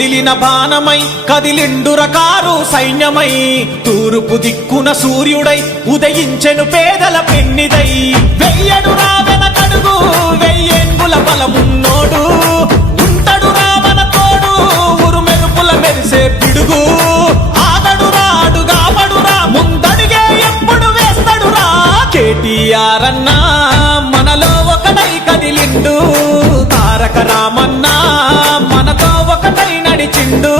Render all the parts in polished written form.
వదిలిన బాణమై కదిలిండుర కారు సైన్యమై తూర్పు దిక్కున సూర్యుడై ఉదయించెను పేదల పెన్నిదై వెయ్యడు రావెన కడుగు వెయ్యేంగుల బలమున్నోడు ఉంటడు రావన తోడు ఉరుమెరుపుల మెరిసే పిడుగు ఆగడురా అడుగా పడురా ముందడిగే ఎప్పుడు వేస్తడురా కేటీఆర్ అన్నా మనలో ఒకడై కదిలిండు తారక రామన్నా మనతో ఒకటై నడిచిండు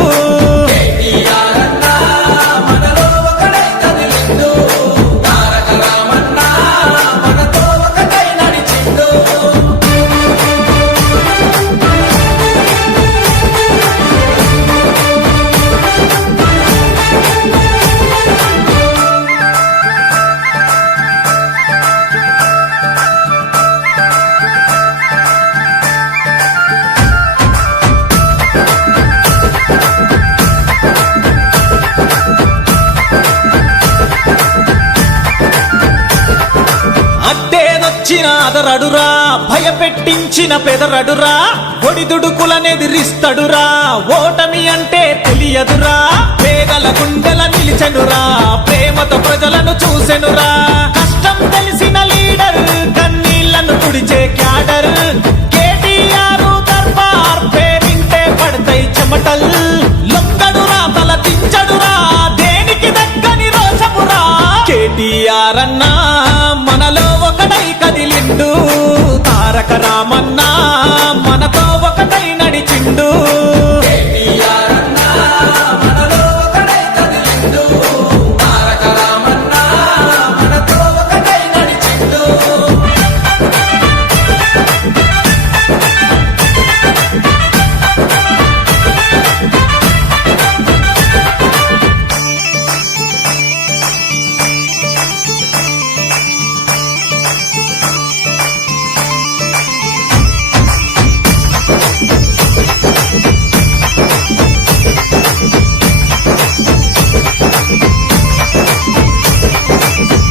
అదరడురా భయపెట్టించిన పెదరడురా ఒడిదుడుకులనెదిరిస్తడురా ఓటమి అంటే తెలియదురా పేదల గుండెల నిలిచెనురా ప్రేమతో ప్రజలను చూసెనురా కష్టం తెలిసిన లీడర్ కన్నీళ్లను తుడిచే క్యాడర్ కేటీఆర్ దర్బార్ పేరింటే పడతాయి చెమటల్ లొంగడురా తల దించడురా దేనికి దక్కని రోషమురా కేటీఆర్ అన్నా మనలో ఒకటై కదిలిండు తారక రామన్నా మనతో ఒకటై నడిచిండు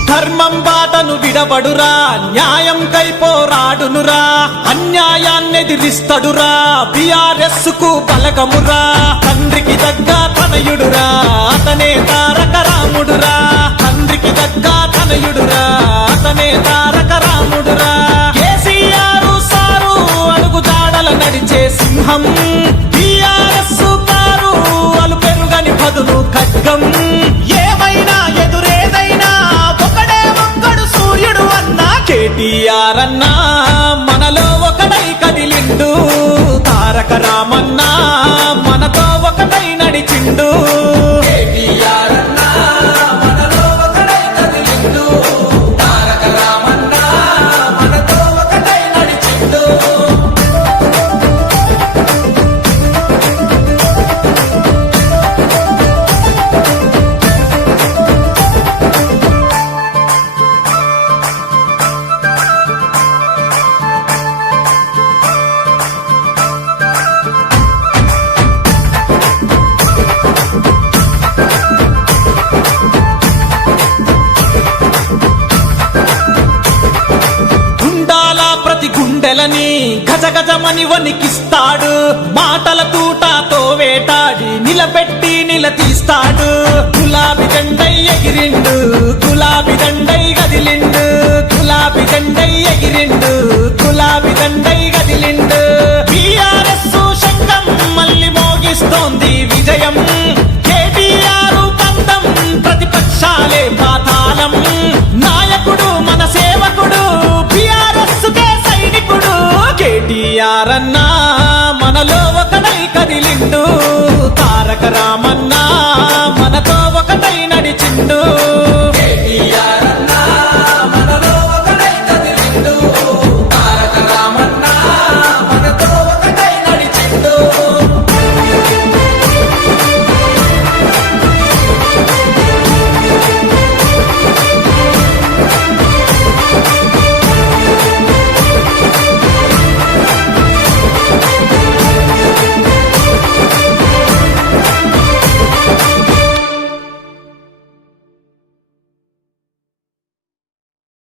ధర్మం బాటను విడబడురా న్యాయం కై పోరాడునురా అన్యాయాన్నెదిరిస్తడురా బిఆర్ఎస్ కు బలగమురా తండ్రికి దగ్గ తనయుడురా అతనే తారక రాముడురా తండ్రికి దగ్గ తనయుడురా అతనే తారక రాముడురా కేసీఆర్ సారు అడుగు జాడల నడిచే సింహం బిఆర్ఎస్ కారు అలు పెరుగని పదును ఖడ్గం ఏమైనా ఎదురేదైనా సూర్యుడు అన్నా కేటీఆర్ అన్నా మనలో ఒకటై కదిలిండు తారక రామన్నా మనతో ఒకటై నడిచిండు కేటీఆర్ అన్నా మనలో ఒకటై కదిలిండు తారక రామన్నా మనతో ఒకటై నడిచిండు గుండెలని గజగజమని వణికిస్తాడు మాటల తూటాతో వేటాడి నిలబెట్టి నిలదీస్తాడు గులాబీ దండై ఎగిరిండు గులాబీ దండై గదిలిండు గులాబీ దండై ఎగిరిండు గులాబీ దండై గదిలిండు బిఆర్ఎస్ శంఖం మళ్ళీ మోగిస్తోంది విజయం కేటీఆర్ పందం ప్రతిపక్షాలే పాతాళం నాయకుడు మన సేవకుడు బిఆర్ఎస్ కే సైనికుడు కేటీఆర్ అన్నా మనలో ఒకడై కదిలిండు తారక రామన్నా